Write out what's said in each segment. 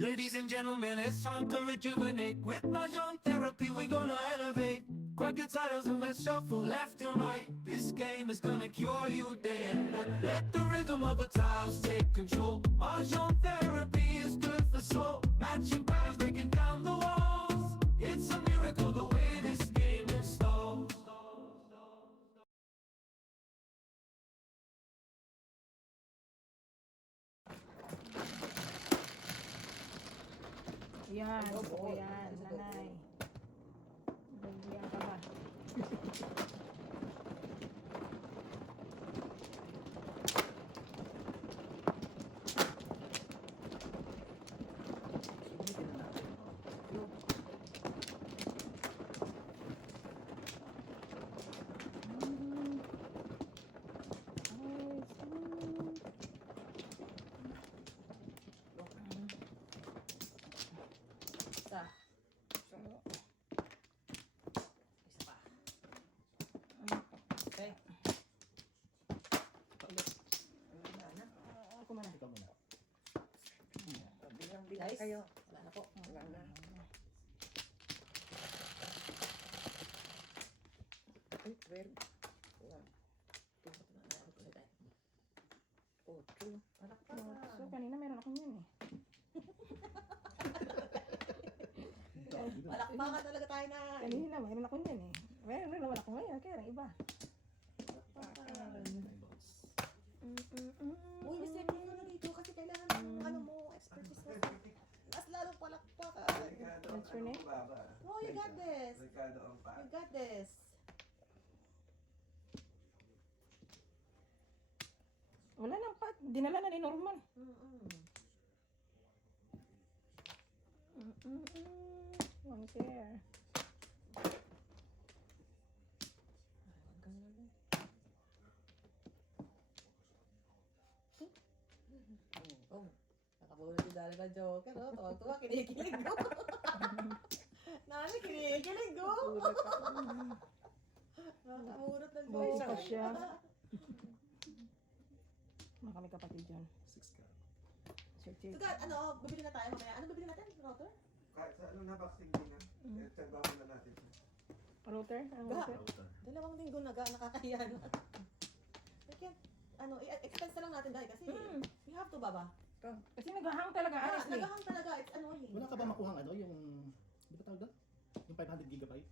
Ladies and gentlemen, it's time to rejuvenate. With Mahjong therapy, we're gonna elevate. Grab your titles and let's shuffle left and right. This game is gonna cure you day and night. Let the rhythm of the tiles take control. Mahjong therapy is good for soul. Matching patterns, breaking down the walls. It's a miracle the way this game installs. Yan, gusto yan, nanay. Bigyan ka ba? Isa. Isa pa. Okay. Ako muna. Ikaw muna. Bilang-bilang Guys, kayo. wala na po. Wala na. Ay, 12. 8. Anak pa. So, kanina meron akong yan eh. Palakpakan talaga tayo na. Kanina meron akong yan eh. Meron naman ako ngayon, kaya lang iba. Uy, resetting ko na dito kasi kailangan ng ano mo, expertise mo. Mas lalong palakpakan. What's your name? Oh, you got this. You got this. Wala nang pat. Dinala na ni Norman. One care. Oh, nakabulot yung dalaga joker, oh. Tuwag-tuwa, kinikilig ko. Nani, kinikilig ko. Nakabulot ng Buo joker. pa siya. Mga kami kapatid dyan. 6 ka. Sir Chief. Tugat, ano, bibili na tayo mamaya. Ano bibili natin? Router? Kahit sa ano na vaccine din yan. Tagbawan na natin. Router? Anong Ga. router? Router. 2 linggo na nakakahiya na. I can't, ano, i-expense na lang natin dahil kasi we have to, Baba. Kasi naghahang talaga, honestly. Nagahang talaga, it's annoying. Wala ka ba makuhang ano, yung... Di ba tawag doon? Yung 500 gigabyte?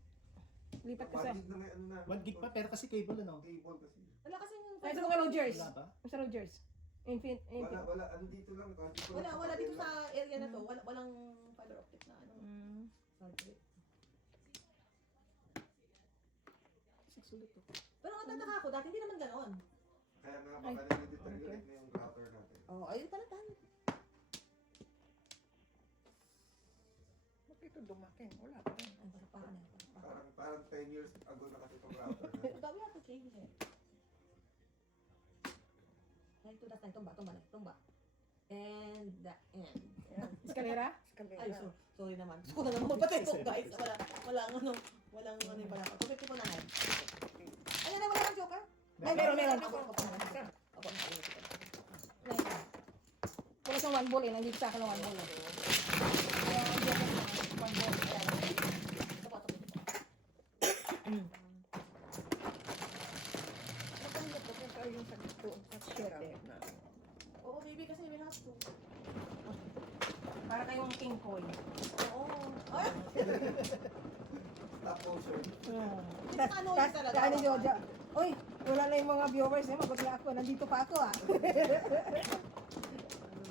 Lipat kasi. Bagid na may ano na. 1 gig pa, pero kasi cable ano? Cable kasi. Wala kasi yung... Ay, sa mga Rogers. Wala ba? Sa Rogers. Wala, ano dito lang. Wala dito sa area na to. Walang fiber optic na ano. Sorry. Sulit to. Pero natataka ako, dati hindi naman ganon. Kaya nga baka nilidit na ulit na yung router natin. Oh, ayun pala tayo. Bakit ito dumating? Wala pa rin. Ay, palakpakan na. Palakpakan. Parang 10 years ago na kasi itong router natin. We have to change it. Ay, tulas na. Tumba. And the end. Escalera? Ay, sorry naman. Gusto ko na naman magpatay guys. Walang ano yung pala. 250 po na ngayon. Ayan na, wala kang joker? Ay, meron. Opo. Wala siyang one ball eh. Nandito sa akin ng one ball eh. One ball. Ito po. Maganda po kung tayo yung sagot doon sa share na. Oo, baby, kasi we have to. Para kayong king coin. Oo. Ay! Stop motion. Ano yun talaga? Kaya ni Jojo, uy, wala na yung mga viewers eh. Magot na ako. Nandito pa ako ah. Ano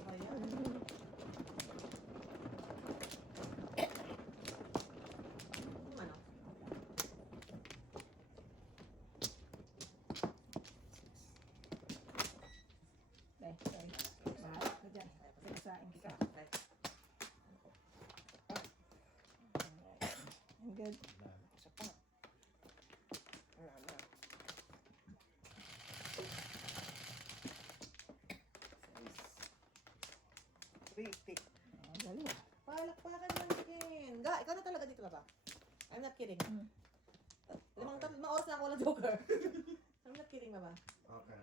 ba yan? Ano? Dahil, sorry. Bahala ka dyan. Pagkasain kita. I'm good. Wala. Isa pa. Wala na. Critic. Galing ah. Palakpakan lang din. Ga, ikaw na talaga dito ba? I'm not kidding. Limang oras na ako walang joker. I'm not kidding, Baba. Okay.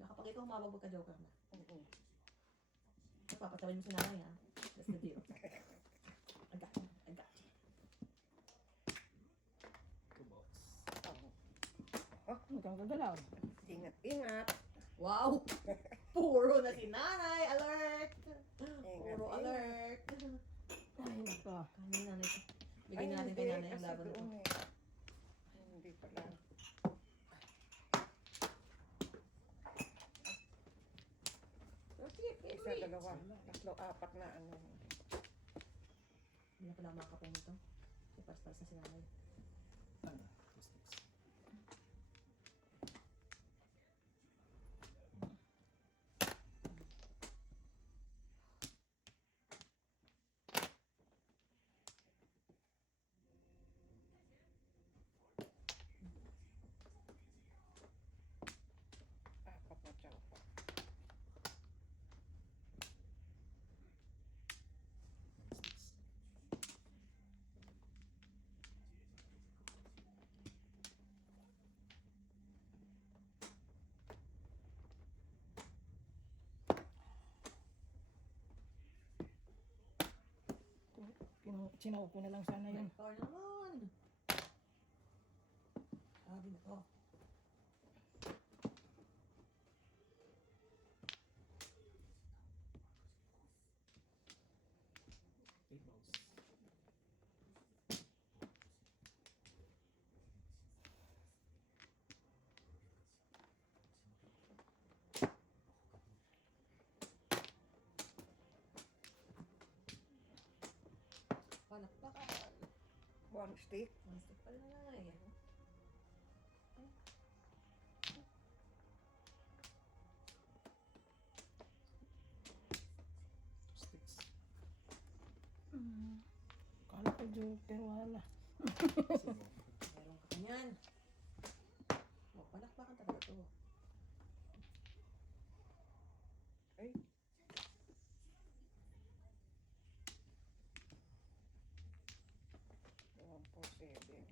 Nakapag ikaw humabag ka joker na. Oo. papatawin mo si nanay ha. That's the deal. I got you. I got you. 2 balls. Huwag kang gagalaw. Ingat, ingat. Wow! Puro na si nanay. Alert! Ingat, Puro ingat. alert. Ay, nako. Kami nanay. Bigyan natin kay nanay ang kasi laban doon ko. eh. Hindi pala. Isa, dalawa, tatlo, apat na ano. Hindi na pala makakapong ito. Kasi pas-pas na si nanay. Ano? 2 sticks. Apat na tiyawpa. Sinaw ko na lang sana yun. Car naman. Sabi na ko. Eight balls. Palakpakan. One stick. Mastik pa rin nanay. Sticks. Kala ko joker, wala. Sino? Meron ka kanyan. Oh, palakpakan talaga to. Ay. One, four, seven.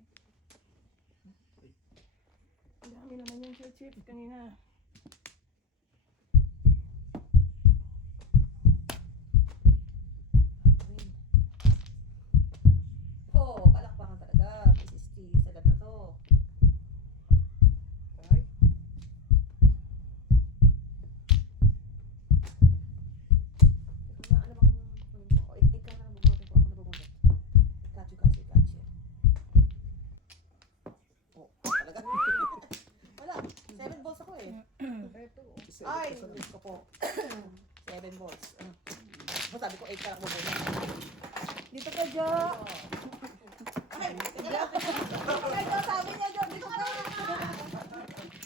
Ang dami naman yung chip kanina. Win. Oh, palakpakan talaga. PCST. Sagad na to. Ay. Teka nga, ano bang kunin ko? Ikaw na lang bubunot ko. Ako na bubunot. Got you, got you, got you. Oh, talaga. Wala. 7 balls ako eh. Ito. Ay, Diyos ko po. 7 balls. Sabi ko 8 ka lang bubunot. Dito ka, Jo. Ay, teka lang. Ay, Jo, sabi niya, Jo, dito ka.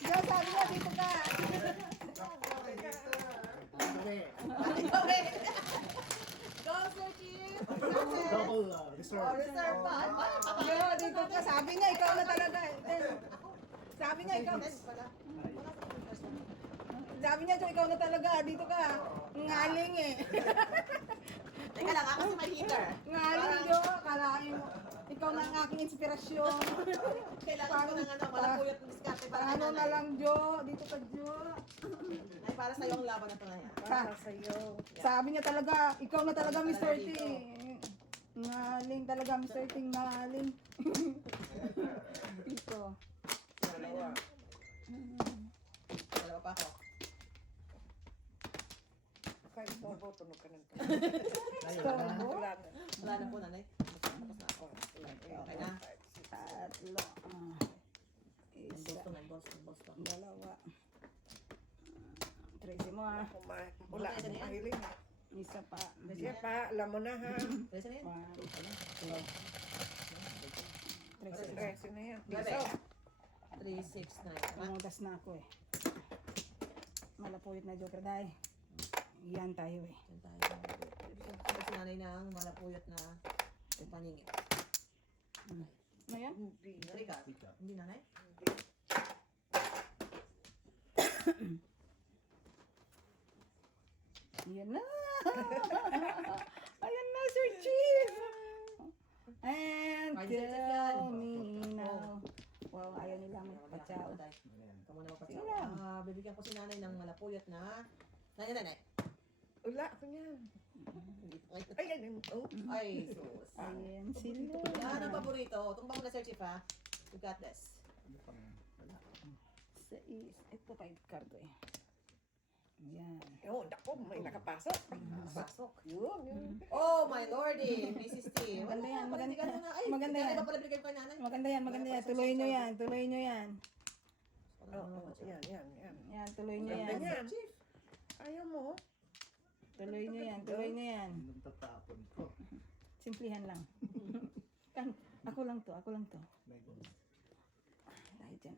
Jo, sabi niya, dito ka. Ikaw eh. Go, Sir Chief. Double Oh, reserve. reserve pa. Jo, dito ka. Sabi niya, ikaw na talaga. Sabi niya, ikaw. Pala. Sabi niya, Jo, ikaw na talaga. Dito ka. Ngaling eh. Teka lang, ako si may heater. Ngaling, Jo. Kalahin mo. Ikaw na ang aking inspirasyon. Kailangan ko ng ano, malapuyot ng diskarte para Ano na lang, Jo. Dito ka, Jo. Ay, para sa'yo ang laban na ito na yan. Para sa'yo. Sabi niya talaga, ikaw na talaga, Mr. T. Ngaling talaga, Mr. T. Ngaling. Dito. Dalawa. Dalawa pa ako. Kahit mo, tunog ka ng Ayun na. Wala na. Wala na po, nanay. Tapos na ako. Okay na. Tatlo. Isa. Nine balls, nine balls pa. Dalawa. Tracy mo ah. Wala ka mahiling. Isa pa. Sige pa, alam mo na ha. Pwede na yan? One, two, Tracy. Stress na yan. Bebe. 3, 6, 9. Tumutas na ako eh. Malapuyot na joker dahil. Yan tayo eh. Yan tayo. Sabi si nanay ng malapuyot na paningin. Ano yan? Hindi. Sorry ka. Ika. Hindi nanay? Yan na. Ayan na, Sir Chief. And Ay, Sir Chief yan. tell me now. Wow, ayaw nila magpatsaw. Ikaw muna magpatsaw. Sige lang. Bibigyan ko si nanay ng malapuyot na... Nanay, nanay. Wala wala ako niyan. Ay, yan. Oh. Ay, sus. Ayan sila. Yan ang paborito. Tumbang mo na, Sir Chief, ha? You got this. Ano pang, wala. Ito 5 card eh. Ayan. Oh, dako, may nakapasok. Pasok. Yun. Oh, my lordy, Mrs. T. Maganda yan, maganda. Panindigan mo na. Ay, Maganda yan. Iba pala binigay ko kay nanay. Maganda yan, maganda yan. Tuloy nyo yan, tuloy nyo yan. Oo, yan. Yan, tuloy nyo Ganda yan. niyan. Ayaw mo? Tuloy nyo yan, tuloy nyo yan. Anong tatapon ko? Simplihan lang. Ako lang to. My God. Tayo dyan.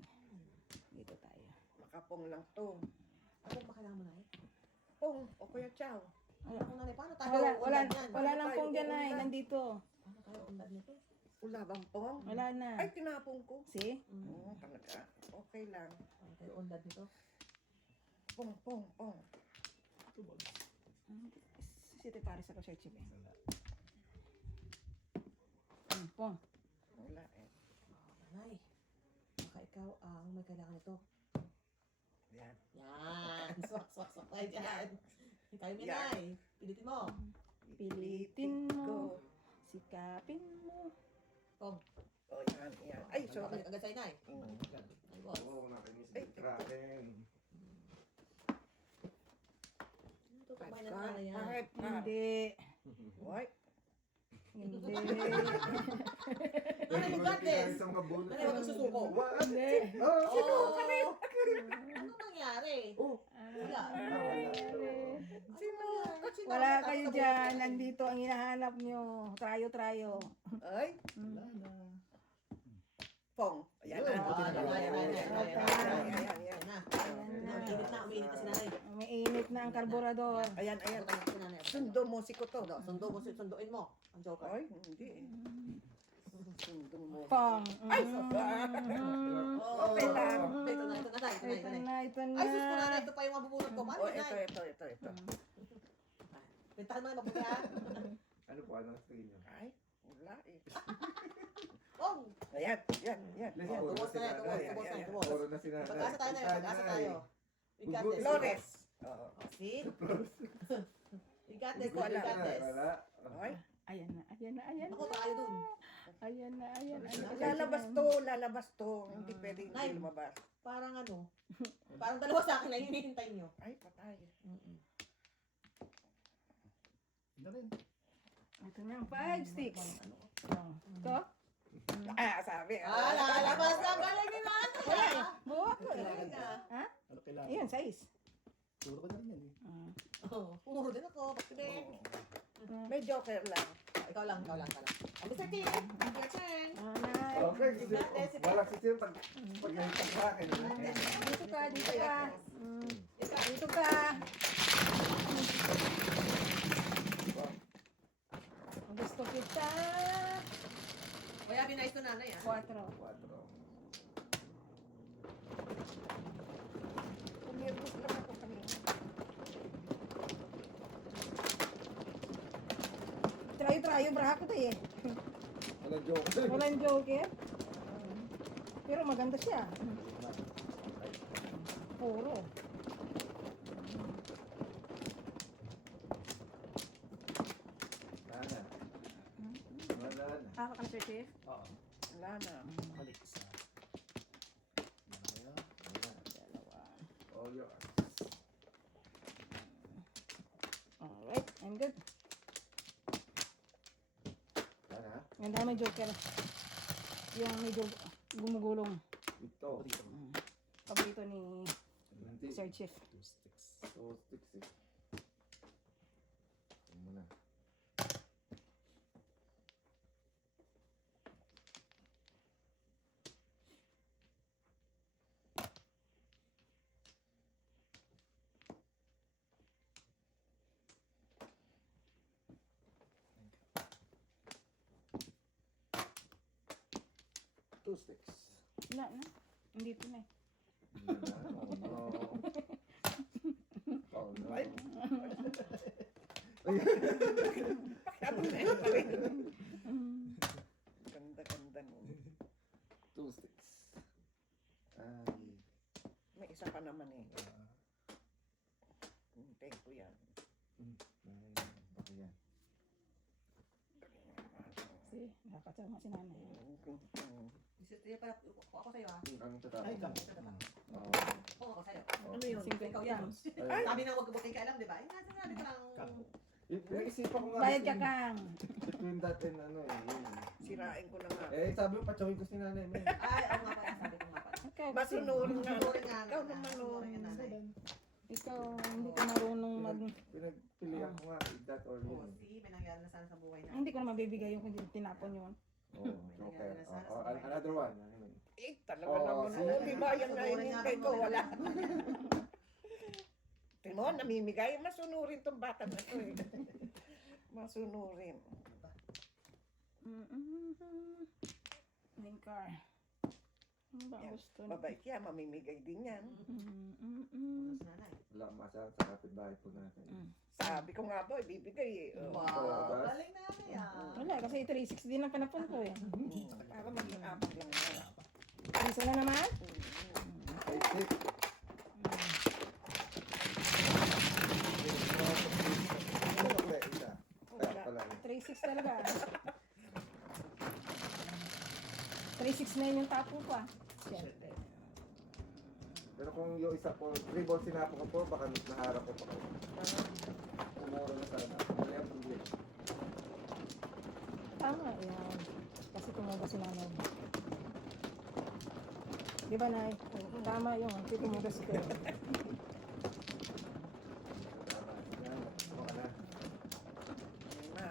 Dito tayo. Makapong lang to. Ano ba kailangan mo na eh? Pong, o Kuya Chow. Ako nanay, paano tayo? Wala unlad yan? lang tayo pong dyan ay, uulan? nandito. Paano tayo unlad nito? Wala bang pong? Wala na. Ay, tinapong ko. See? Oo, talaga. Okay lang. Paano tayo unlad nito? Pong. Tubog. Siyete pares ako, Sir Chief. Wala. Pong. Wala eh. Nanay, baka ikaw ang may kailangan nito. Yan. Yan. Swak tayo dyan. Kayo Yan. minay. Pilitin mo. Pilitin mo. Go. Sikapin mo. Tom, Oh, yan. Ay, sorry. agad sa'yo, nay. Mm. Ay, boss. Oo, nakainis Ay, yung Kraken. Ito, kumain na nanay yan. Kahit pa. Hindi. What? Hindi. Nanay, you got this. Isang mabunot. Nanay, huwag kang susuko. What? Hindi. Oh, anong nangyari? Oh, Wala. sino? Wala kayo dyan. Nandito ang hinahanap nyo. Trayo. Ay, Wala na. Pong. Ayan Yun. na. Ayan. Ayan. Na. Umiinit na si nanay. Umiinit na ang karburador. Ayan. Ako tayo si nanay. Sundo mo si Kuto. Sunduin mo. Ang joker. Ay, hindi eh. Sundo mo. Pong. Ay! Oh, Okay lang. Ito na. Ito na. Ay, sus ko nanay. Ito pa yung mabubunot ko. Paano Oh, yun, nay? ito. Pintahan mo na mabuti, ha? Ano po, anong screen nyo? Ay, wala eh. Oh! Ayan. Let's Oh, go. tubos na yan, tubos. Puro na si nanay. Pag-asa tayo na yun. Pag-asa tayo. We got this. Flores. Oo. Oh, see? We got this. Wala. We got this. Wala. Ay, Ayan na. Ako, tayo dun. Ayan na. lalabas to. Hindi pwedeng Nay. hindi lumabas. Parang ano? Parang dalawa sa akin na hinihintay nyo. Ay, patay. Ito rin. Ito na ang 5 sticks. Ano? Oh. Ito? Ah, sabi. Ah, lalabas na galing ni nanay. Buwa ko. Galing ah. Ano kailangan? Ayun, size. Puro ko na rin yan eh. Oh, puro din ako. Back to back. May joker lang. Ikaw lang. Mr. T, your turn. Nanay. Okay, sige. Wala si Tim pag nalitak sa akin. Dito ka. Dito ka. Gusto kita. Kaya binayos to nanay ah. 4. 4. Umirgus lang ako kanina. Trayo, braha ko to eh. Wala joke. Walang joker. Pero maganda siya. Puro. Wala na. Wala na. Ako ka, Sir Chief. Oo. Wala na. Balik isa. Dalawa. Dalawa. All yours. Alright, I'm good. Wala. Ganda may joker. Yung medyo gumugulong. Ito. Paborito ni Hindi. Sir Chief. 2 sticks. So, sticks eh. Ito muna. Two sticks. Wala na. Nandito na eh. Oh no. Ay. Ganda nun. Two sticks. Ay. May isa pa naman eh. Hintay ko yan. Nakakasama si nanay. Sige pa, ako sa'yo ah. Ang tatapos. Ay, kamo. Oo. Oo, ako sa'yo. Ano yun? Ikaw yan. Ay, Sabi na huwag ka alam, di ba? Eh, nasa sabi ko lang. Kamo. Naisipan ko nga. Bayad ka kang. Between that and ano eh. yun. Sirain ko na nga. Eh, sabi mo, patsawin ko si nanay mo. Ay, oo nga pala, sabi ko nga pala. Ikaw, Masunurin nga. Sunurin nga. Ikaw naman oh. Sunurin nga, nanay. ikaw hindi ka marunong mag... Pinagpilihan ko nga, if that or Oo, yun. see, may nangyari na sana sa buhay na. Hindi ko na mabibigay yung hindi tinapon yun. Oo, okay. Another one. Eh, talaga naman oh. Di ba yan na hinintay ko? Wala. Timo, namimigay. Masunurin tong bata na to eh. Masunurin. Main car. Ano ba Yan. gusto? Mabait yan, mamimigay din yan. Tapos nanay. Wala akong masasabi sa kapitbahay po natin. Sabi ko nga ba, ibibigay eh. Oh. Wow, galing na nanay ah. Wala, kasi 360 din ang panapon ko eh. Para maging apat lang yan. Isa na naman? Ay, tip. Hindi, isa. Ay, pala. 3.6 talaga. 3.6 na yun yung tapo ko ah. Siyempre. Pero kung yung isa po, 3 balls sinapo ko po, baka naharap ko pa kayo. Umuro na sana. Wala yung problema. Tama yan. Kasi tumuga si nanay. Di ba, Nay? Tama yun. Kasi tumuga si Kuya. Baka na. Ma,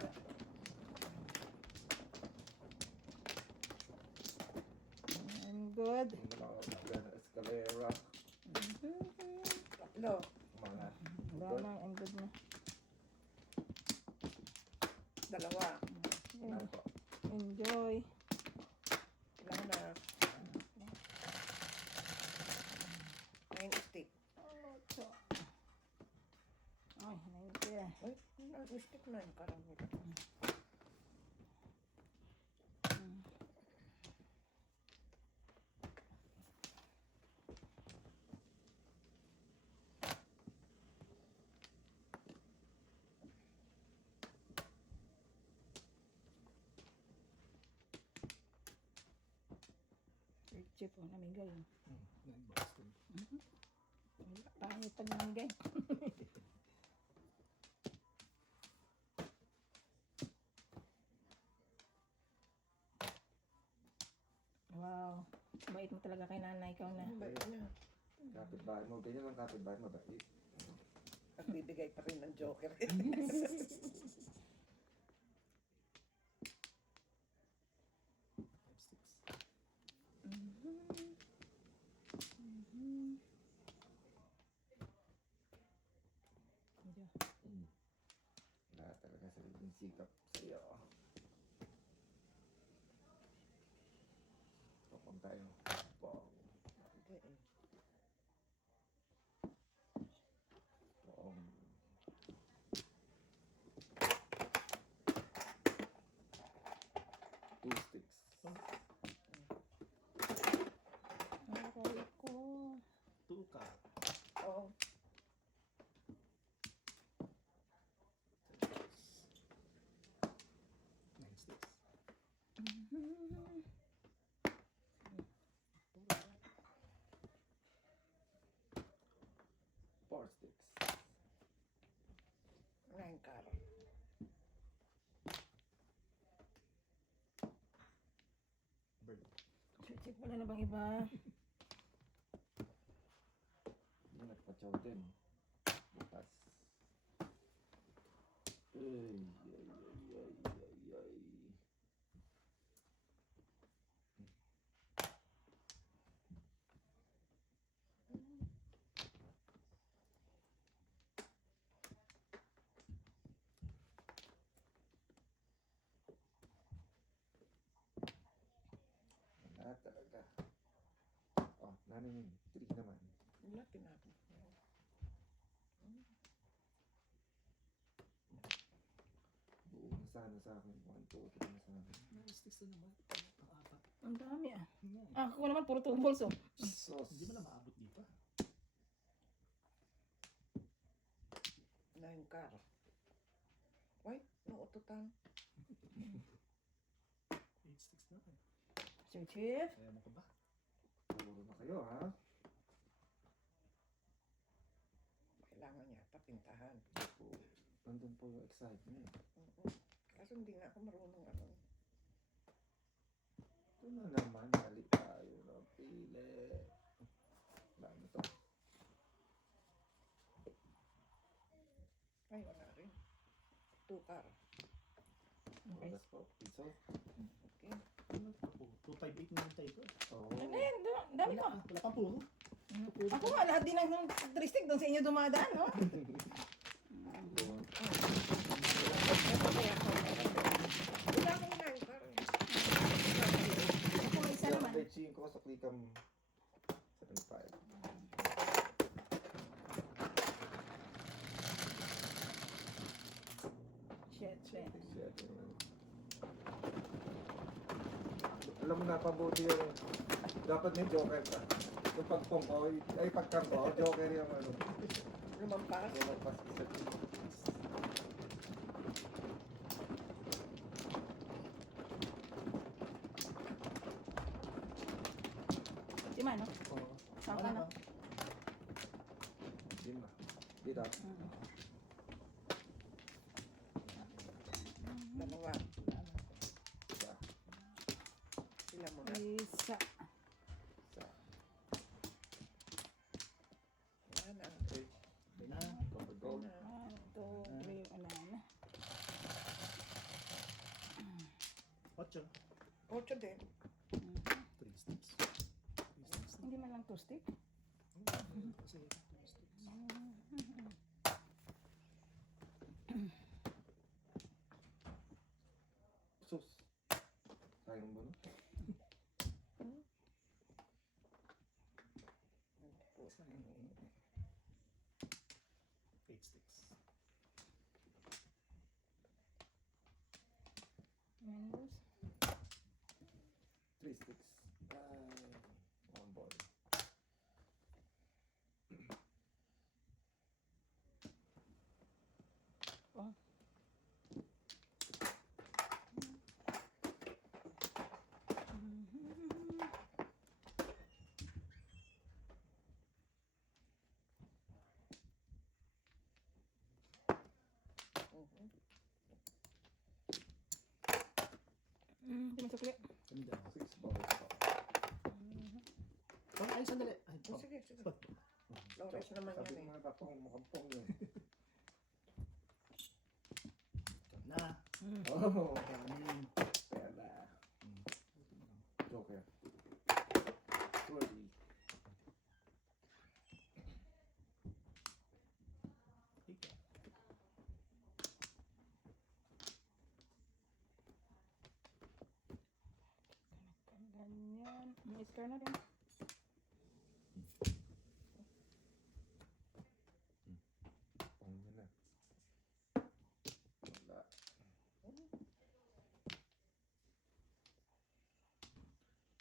I'm good. Escalera. tatlo. Mga. Wala na, I'm good na. Dalawa. Ano po? Enjoy. Ilang na. 9 stick. Ay, 90. Ay, nag-stick na yung karami. Chip, oh, namigay. Nag-Boston. Wala, pangit pag namigay. Wow. Bait mo talaga kay nanay, ikaw na. Ang bait niya. Kapitbahay mo. Ganyan ang kapitbahay mo. Mabait. Nagbibigay pa rin ng joker. Wala talaga sa yung sikap sa'yo. Pupong tayo. Pong. Pong. Two sticks. Aray ko. Tuka. Oo. Nine sticks. Four sticks. 9 car. Bird. Chip, wala na bang iba? Hindi nagpatsaw din. Bukas. Ay, ay, ay, ay, ay, ay. Wala talaga. Oh, nanay yun. 3 naman. Wala, tinapos. Buo na sana sa akin. 1, 2, 3 na sa akin. Nine sticks na naman. Pang-apat. Ang dami ah. Hmm. Ako naman, puro tumbol so. Sos. Hindi mo na maabot di pa. 9 car. Uy, naututan. 8 sticks na. Sir Chief. Kaya mo ko ba? Puro na kayo, ha? Kailangan yata pintahan. Po, nandun po yung excitement. Kaso hindi nga ako marunong ano. Ito na naman, mali tayo ng pili. Dami to. Ay, wala rin. Tukar. Oras po. Piso. Okay. Ano po? 258 na yung tayo ko. Oo. Ano yan? Dami ko. Wala pang puro. Ako nga, lahat din ng tristic doon sa inyo dumadaan, no? Doon. Wala akong number. Ako isa naman. 5 sa klikam 75. Shit. Alam mo, napabuti yung dapat may joker ka. Yung pagpongko, ay pagkampo, joker yung ano. Lumampas. Yung magpas isa. Di man, no? Oo. Saan ka na? Lima. Dito. Dalawa. Isa. Sila mo na. Isa. Isa. Wala na. Okay. Okay na. Cover gold. 1, 2, 3, wala na. 8. 8 din. 3 sticks. 3 sticks. Hindi man lang 2 stick. Kasi 2 sticks. Sus. Sayang mo, no? Isa na. 8 sticks. Minus. 3 sticks. One ball. Oh. Hindi mo sukli. Kami daw. 6 balls. Oh, ay, sandali. Ay, Oh, oh. sige, sige. Ba't? Flores naman Sabi yan ng eh. mga tapong mukhang yun. Ito na. Oh. Kami. Kaya na. Joker. Sorry. Ika. Ganyan. May scar na rin. Pang yun na. Wala.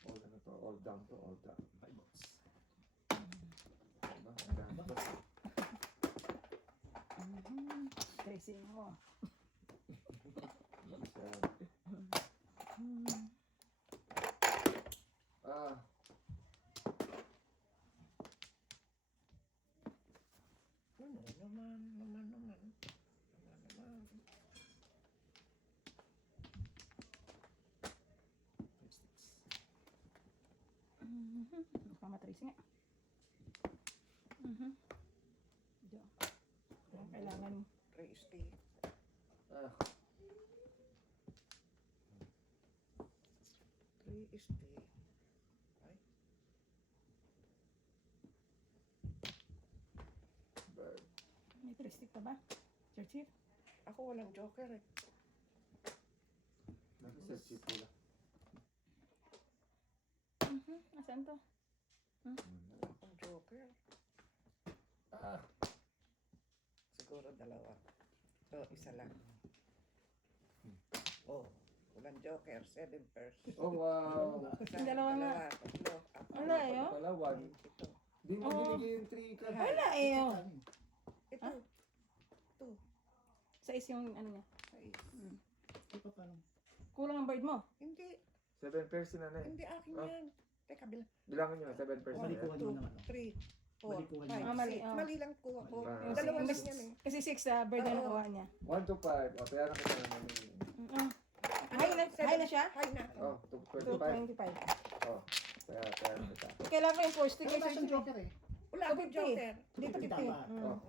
All ano to, all down to, all down. 5 bucks. Diba? Ang dami to. Tracing mo. Isa. Ah. Ano naman. 5 sticks. Mukhang matracing nga. Diyo. Kailangan 3 stick. Ah. 3 stick. Ay, Bird. may tristic pa ba? Sir Chief? ako walang joker eh. Nasa chip pula. Nasaan to? Akong joker. Ah. Siguro dalawa. So, isa lang. Oh, walang joker. 7 pairs. Oh, wow. Yung dalawa nga. Tatlo, apat. Wala eh, oh. Pala, one. Ito. Di mo Oo. binigay yung 3 ka. Wala eh, oh. Ito. Ito. Sa is yung ano niya. 6. Ito pa paano? Kulang ang bird mo. Hindi. 7 pairs si nanay. Hindi akin Ah. yan. Teka, bilang. Bilangin nyo, 7 pairs na Malikuhan yan. mo naman. 3, 4, Balikuhan 5, niya. Mali, 6. Mali lang kuha ko. Ah. Dalawa lang Kasi- yan eh. Kasi 6 sa birthday na Oo. kuha niya. 1 to 5. O, kaya na kita naman. High na siya? High na. Oh, 225. 225. Oh, kaya na kita. Kailangan ko yung first Wala ticket na siyang joker eh. Wala Oh, akong 50. joker. Dito 50. Tama. Oh,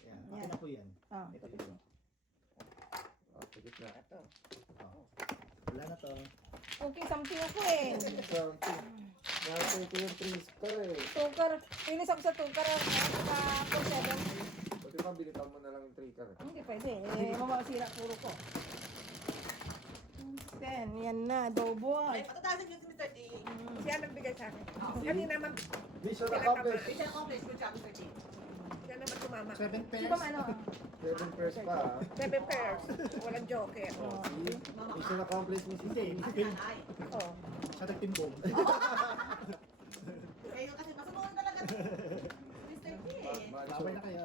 Yan. Akin na po yan. Ah, ito 50. oh, tikit na. Ito. Wala na to. Okay, something ako eh. Something. Nasa ito yung 3 star eh. Tukar. Inis ako sa tukar. Sa 47. Buti pa, bilitan mo na lang yung 3 car. Hindi pwede. Eh, mamasira puro ko. 10. Yan na. Double. Ay, patatasin yun si Mr. T. Siya nagbigay sa akin. Kanina man, Mission Kailan accomplished. Mission accomplished. Good job, Mr. T. siya naman tumama. 7 Si pairs. Ma'am ano? 7 pairs pa ah. 7 pairs. Walang joker. Oh. See? Mission accomplished ni Hindi, Sisi. hindi. Ay, Oh. Siya nagtimbong. kayo kasi masunurin talaga. Mr. T. Bawal na kayo.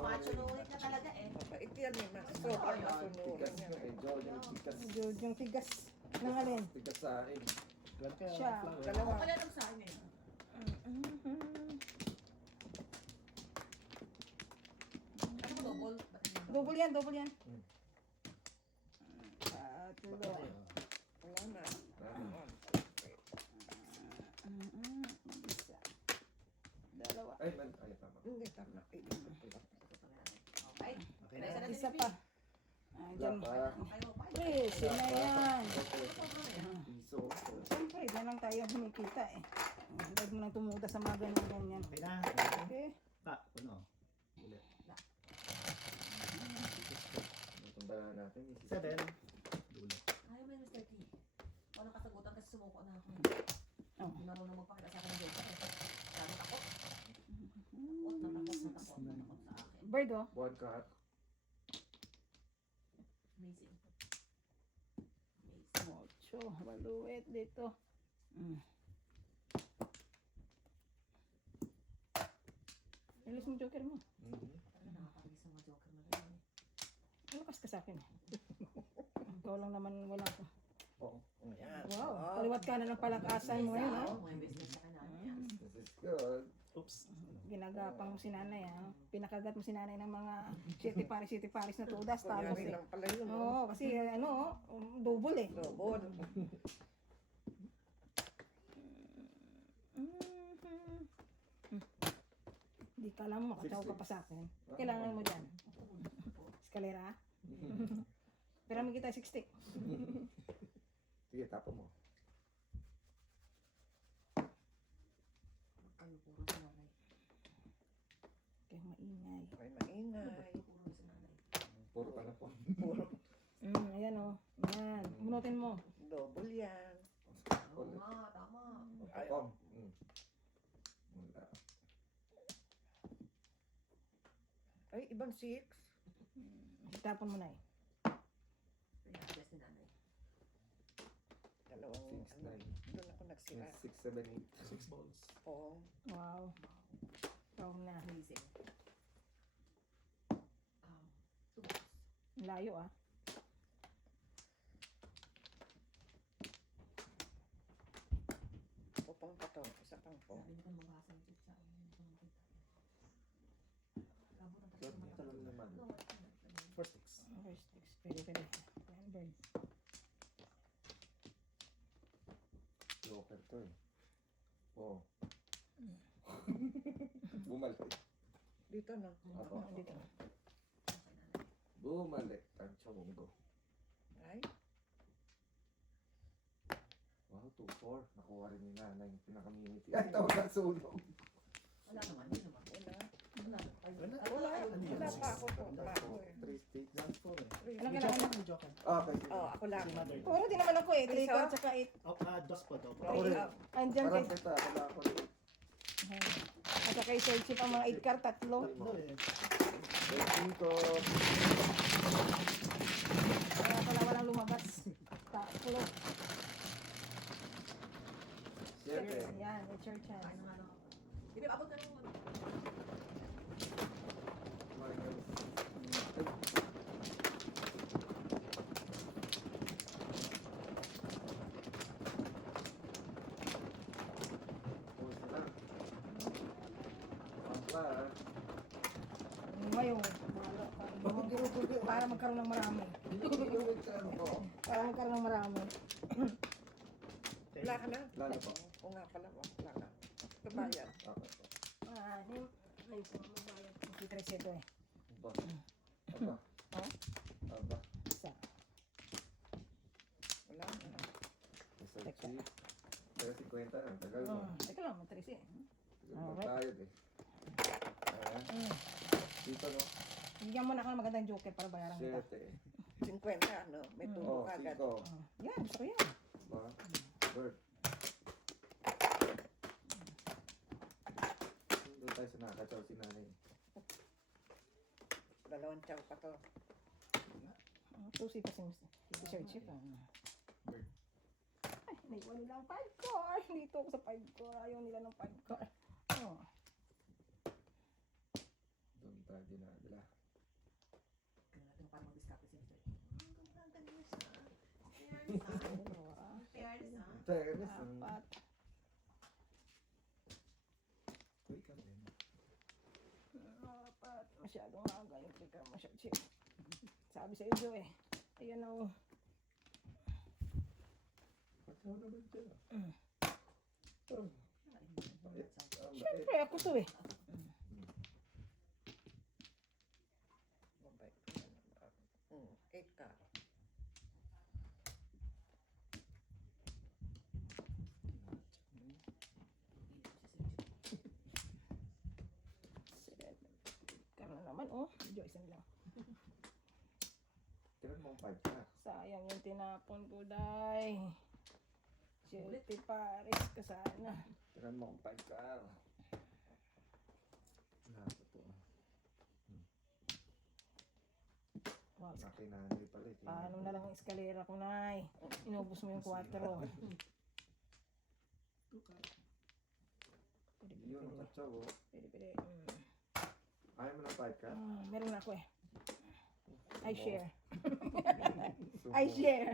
Macho nulit na talaga eh. Mabait yan eh. Sobrang masunuran Tigas yan. nga eh. Joe, yung tigas. Yung tigas ng alin. Tigas sa akin. Wala kayo. Siya. flower. Dalawa. Ako pala nung sa akin eh. Ano mo double? Double yan, double yan. Hmm. Tatlo. Baka kayo. Wala na. Isa. Dalawa. Ay, man. Ay, tama. Hindi, tama. Okay. Okay na. Isa na Isa si pa. Wala Diyan. pa. Ayaw pa. Please, yun na yan. Piso. Siyempre, dyan lang tayo kumikita eh. Huwag mo nang tumuda sa mga ganyan-ganyan. Okay na. Okay? Pa, ano? Ulit. Itong bala natin. 7. Dulo. Ayaw mo yung Mr. T. Walang kasagutan kasi sumuko na ako. Oh. Hindi marunong magpakita sa akin ng joke. Sabi takot. Takot sa akin. Bird oh. One cut. Amazing. Ocho. Maluwit dito. Release mo joker mo. Talaga nakakabis ang mga joker na rin. Malakas ka sa akin. Ikaw lang naman wala ko. Oo. Yan. Wow. Kaliwat ka na ng palakasan mo ngayon ha. May business sa kanila. This is good. Oops. Ginagapang mo si nanay ha. Pinakagat mo si nanay ng mga city paris na tudas. Tapos Kunyari eh. lang pala yun. Oo, kasi ano, double eh. Double. Hindi ka alam, makataw ka pa sa akin. Kailangan mo dyan. Eskalera. Pero may kita 60. Sige, tapo mo. Ay, puro si nanay. Kaya maingay. Ay, maingay. Puro si nanay. Puro ka na po. Puro. Ayan o. Ayan. Bunutin mo. Double yan. Oo nga, tama. Ay, Pom. Wala. Ay, ibang 6. Tapon mo na eh. Pinaka-best ni nanay. Dalawang, 6, 9. doon ako nagsira. 6, 7, 6 balls. Oo. Wow. Ikaw na. Amazing. Two balls. Layo ah. Upang pa to. Isa pang po. Sabi mo kung mabasa yung chip sa akin. Hindi ko makita. Labot ang 8. talaga Talon naman. First 6. First six. Pwede, pwede. Ayan, bird. Joker to eh. Oo. Bumalik. Dito na. Ako. Dito. Bumalik. Tansya monggo. Ay, Wow, 2-4. Nakuha rin ni nanay yung pinaka-minute. Ay, tawag na sunog. Wala naman, hindi naman. wala. Wala. Ay, Wala. Wala. Ano yun? Wala pa Six. ako po. Wala ako eh. 3 sticks. That's 4 eh. Anong May kailangan joker, mo? may joker. Okay. Oh, ako lang. Si mother. Puro din naman ako eh. 3 Isa? cards saka 8. Oh, dos po, do. Ako rin. Andyan Parang kay... kita. Wala ako rin. At saka kay Sir Chip ang mga 8 card, 3. Tatlo eh. 13 ko. Kaya pala walang lumabas. 3. 7. Ayan, it's your chance. Ano nga lang. Hindi, abot ka nung ano. Para magkaroon ng marami. Inuwit ka ano po. Para magkaroon ng marami. Wala ka na? Lalo po. Oo nga pala, wala ka. Kabayan. Okay po. Ay, magbayad. Kita ito eh. Aba. Aba. Oh? Aba. Isa. Wala na. Isa cheap. Pero 50 na. Tagal mo. Teka lang, matris eh. Tagal mo tayo eh. Ayan. Dito no. Bigyan mo na ako ng magandang joker para bayaran kita. 7 eh. 50, ano? May tubo Oh, agad. 5. Yan, gusto ko yan. Ba? Bird. Doon tayo sa nakakachaw si nanay. Dalawang chow pa to. Tusi kasi si Sir Chip. Bird. Ay, naiwan nila ang 5 car. Dito ako sa 5 car. Ayaw nila ng 5 car. Oh. Doon tayo dinadala. Tingnan natin paano mag-discard si Mr. Ang ganda niya siya. Dalawa, Fairness. apat. Uy, kami. Apat. Masyadong aga yung trigger mo, Sir Chip. Sabi sa iyo eh. Ayan o. Pagkaw naman siya. Siyempre, ako to eh. Mabait. 8 ka. Karoon naman oh. Joyce lang. Tiran mo ang 5 ka. Sayang yung tinapon ko, day. Chilty Paris ka sana. Tiran mo ang 5 ka. Nako to. Wow. Nakinanay pala eh. Paano na lang ang eskalera ko, nay? Inubos mo yung 4. Yun ang katsaw oh. Pwede. Ayaw mo ng 5 ka? Meron ako eh. I share. Sumo- I share.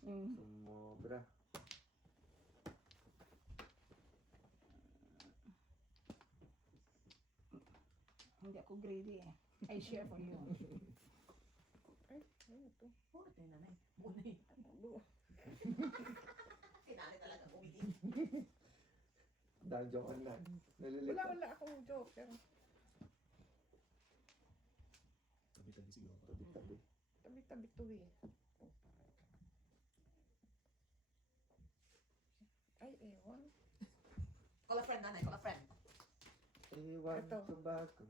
Sumobra. Hindi ako greedy eh. I share for you. Ay, ano to? Bakit tayo nanay? Bunay. Si nanay talaga umitin. Dahil joke na. Nalilit. Wala akong joker. Tabi-tabi siguro. Tabi-tabi. Tabi-tabi to eh. Ay, ewan. Call a friend, nanay. Call a friend. Iwan Ito. ko ba kung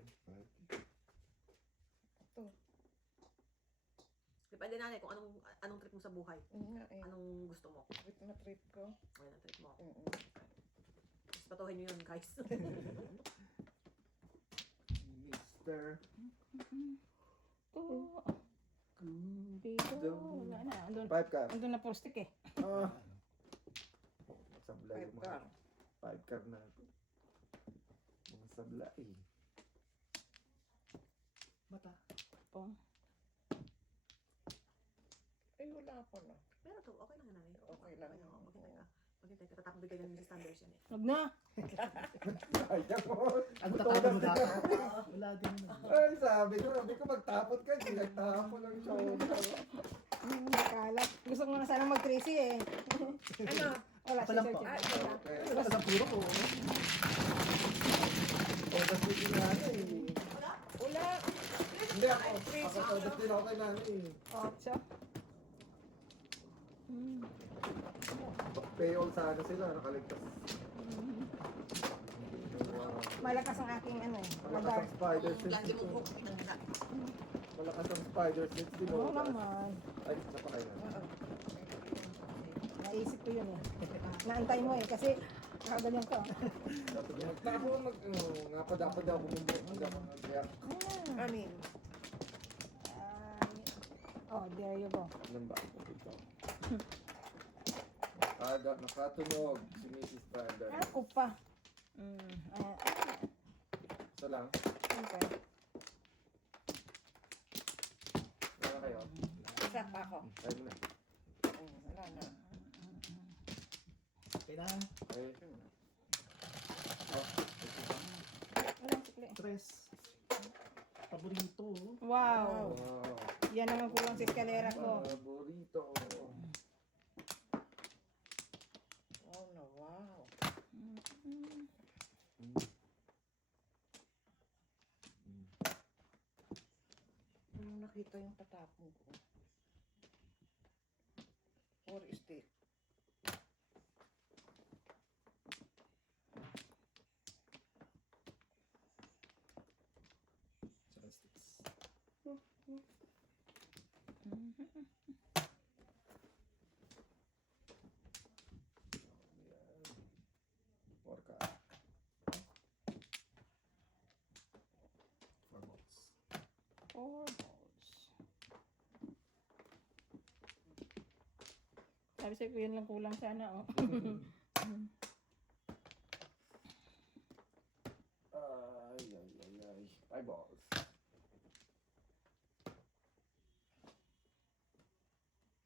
Ito. Depende nanay kung anong trip mo sa buhay. Yun nga eh. Anong gusto mo. Trip na trip ko. Ayun ang trip mo. Mm-mm. Patuhin nyo yun, guys. Mister. Oh. Dito. Wala na. Andun, 5 ka. andun na postik eh. Ah. Sablay 5 yung ka. mga 5 car na. Mga sablay. Mata. Pong. Ay, wala pa na. Pero to, okay lang yan, nanay. Okay lang. Maghintay ka. Maghintay ka. Tatapos bigay ng Mrs. Thunders yan eh. Wag na. Ayaw mo. Ang tatapon mo dati. Wala din naman. Ay, sabi ko magtapot ka. Hindi nagtapon ng show. Kalat. Gusto ko nga sana mag-tracy eh. Ano? Wala si Palang Sir pa. Chip. Okay. Wala sa puro ko. Todas din yung nanay. Wala. Hindi ako. Ako todas din ako kay nanay. 8. Pay all sana sila. Nakaligtas. Malakas ang aking ano eh. Malakas ang spider sense Lagi mo dito. hook pinangga. Malakas ang spider sense dito. Oo naman. Ay, napakay na. Naisip ko yun eh. Naantay mo eh. Kasi kakaganyan ko. Ako nga pa dapat daw bumumbo. Hindi ako nag-react. Anin. Oh, there you go. Ilan ba? Ito. Nakatunog si Mrs. Spider. Ako pa. Ayan. Isa lang. Okay. Wala kayo. Isa pa ako. Tayo mo na. Wala na. Okay na. Okay. Oh, ito ba? Walang sikli. Tres. Paborito. Wow. Wow. Yan naman kulang sa eskalera ko. Paborito. Oh no, wow. Ano nakita yung tatapon ko? Or stick. Seven sticks. Porka. 4 balls. 4 balls. Sabi sa'yo, yun lang kulang sana, oh. Ay. 5 balls.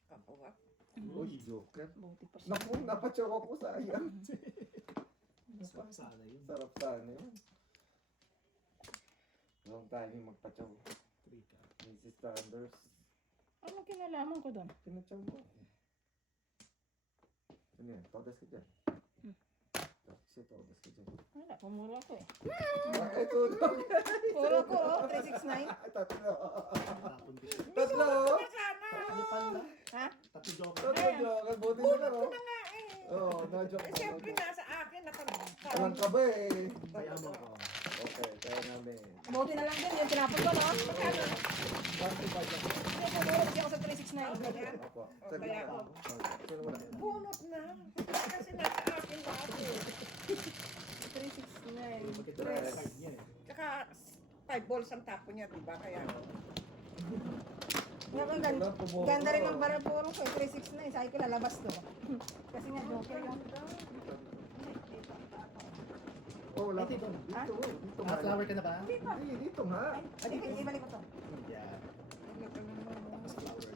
Kakuha. Uy, joker. Buti pa siya. Naku, napachoko ko sayang. Sarap sana yun. Sarap sana yun. Long time magpachaw. 3 ka. Mrs. Sanders. Ano kinalaman ko doon? Pinachaw mo. Ano yan? Todas ka dyan. Kasi todas ka dyan. Wala, pumuro ako eh. Ay, tulog. Puro ko, oh, 369. Tatlo. Tapon ko. Tatlo. Ano pala? Ha? Tatlo joker. Tatlo, joker. Buti na lang, oh. Nga eh. Oo, na-joke Eh, pa. siyempre nasa akin. Walang ka ba eh. Kaya mo ko. Okay, kaya namin. Buti na lang din, yung tinapon ko, no? Magkano? 1 to 5 lang. Hindi, pumuro kasi ako sa 369. Ganyan. Opo. O, kaya ako. Sino wala? Bunot na. Kasi nasa akin lahat eh. 369. Magkita na yung card niya eh. Tsaka 5 balls ang tapo niya, diba? Kaya Nga ang ganda, ganda rin ang barapuro ko, 369. Sabi ko lalabas to. Kasi nga joker yung... Oh, wala. Ay, dito. Dito, dito nga. Flower ka na ba? Ay, dito nga. Ay, ibalik ko to. Yeah. Tapos flower.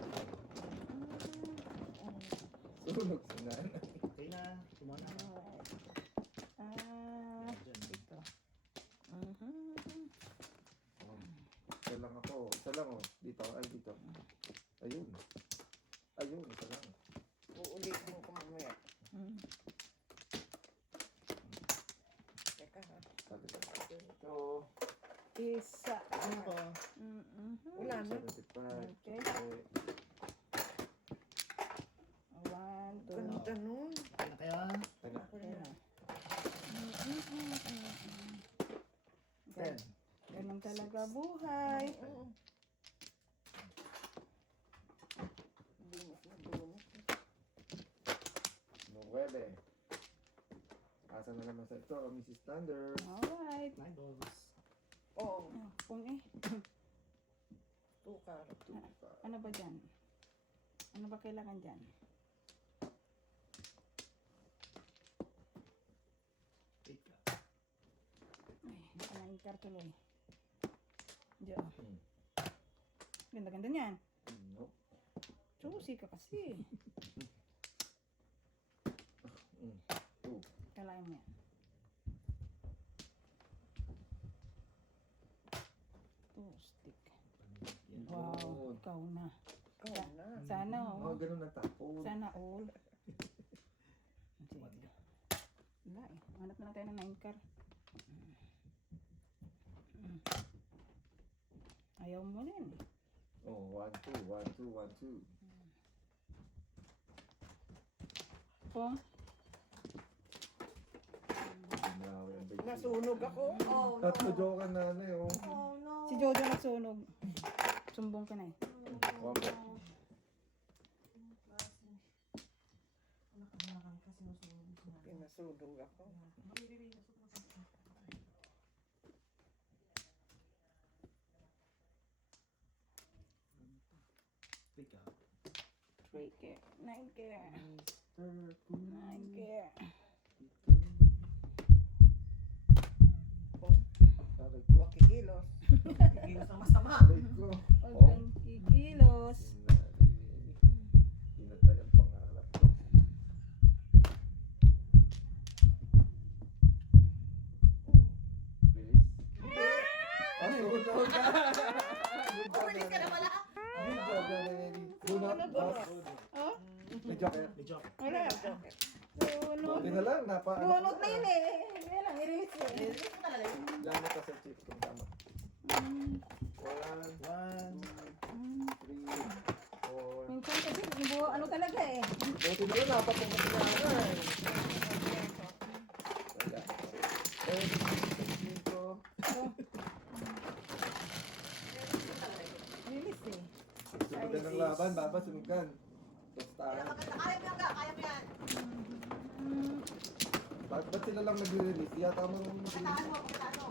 Sunog si nanay. Okay na. Kumana na. Dyan. Ito. Isa lang ako. Isa lang oh. Dito. Ay, dito. Ayun. Ayun, isa lang. uulitin ko mamaya. Teka ha. Sabi ko. Ito. Isa. Ano ko? Wala na. 75. Okay. 1, 2, Ganda nun. Okay na kaya? Teka. Ganun talaga buhay. Oo. Bunot na bunot. 9. Asa na naman sa ito, Mrs. Thunder. Alright. 9 balls. Oo. Kung eh. Tukar. Ano ba dyan? Ano ba kailangan dyan? Eight ka. Ay, nakalaingkar tuloy. Diyan. Hmm. Ganda-ganda niyan. Nope. Susi ka kasi. 2. Kalain mo yan. Stick. Yan. Wow, ikaw na. Oo na. Sana Oh, oh. ganun ang tapon. Sana all. Wala eh. Hanap na lang tayo ng 9 car. Ayaw mo din. Oh, 1, 2, 1, 2, 1, 2. Oh, Ginawa yung big Nasunog ako. Oh no. Tatlo joker na ano yung Oh no. si Jojo nagsunog. Sumbong ka na eh. Pinasunog ako. Three ka. 3 care. 9 care. 9 care. Sabi ko, Wakikilos. Kilos ang masama. sabi ko. Huwag kang kikilos. Pinatay ang pangarap ko. Bilis. Ah, sunog ka! Umalis ka na pala. Good Bunot. Oh, May joker. May joke. wala. Bunot. Buti na lang, Bunot na yun eh. Hindi lang, i-release eh. Release mo talaga yun. Gamit ka sa chip kung tama. 1, 3, 4. Minsan kasi, ano talaga eh. Buti na lang, napapunta na nga eh. Wala. 5. Release eh. Sunod ka ng laban, baba, sunod ka. Tostahan. Kaya mo yan, kaya mo yan. Ba't sila lang nag-release? Yata mo nung mag-release. Pagkataan mo, pagkataan mo.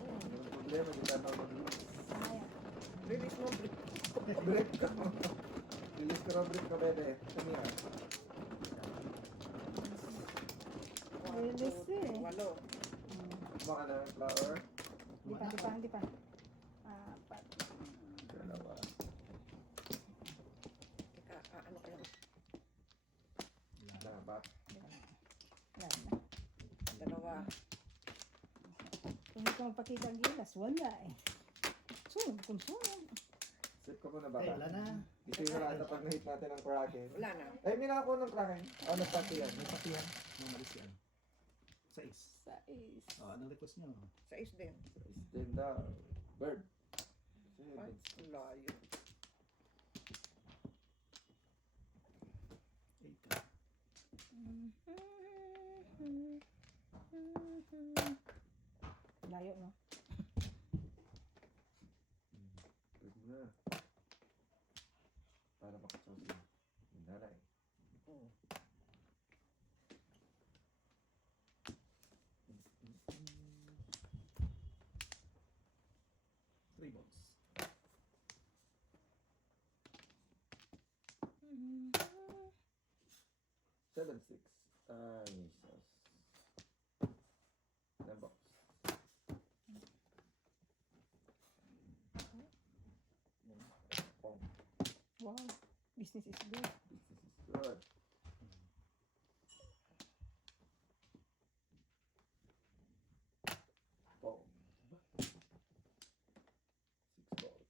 Walang problema, hindi tayo mag-release. Release mo. Break ka. Release ka na, break ka, bebe. Kami ah. Release eh. 8. Baka na ng flower. Hindi pa. Apat. Dalawa. Teka, ano ko lang. Dapat. Wala na. 2. Kung hindi ko magpakita ang gilas, wala eh. Sunog kung sunog. Sip ka muna Ay, baka. wala na. Ito yung rata pag na-hit natin ng Kraken. Wala na. Ay, may nakakuha ng Kraken. Ah, nagpati yan. May patihan. Nung malis yan. Sa is. Sa is. Anong request nyo? 6 din. Stand up. Bird. Ay, layo. 8 ka. Layo, no? Bird mo na. Para makachos yun. Hindi na eh. Mm. Three balls. Seven, six. Ay, Jesus. Box. Pong. Wow. Business is good. This is good. Pong. 6 balls.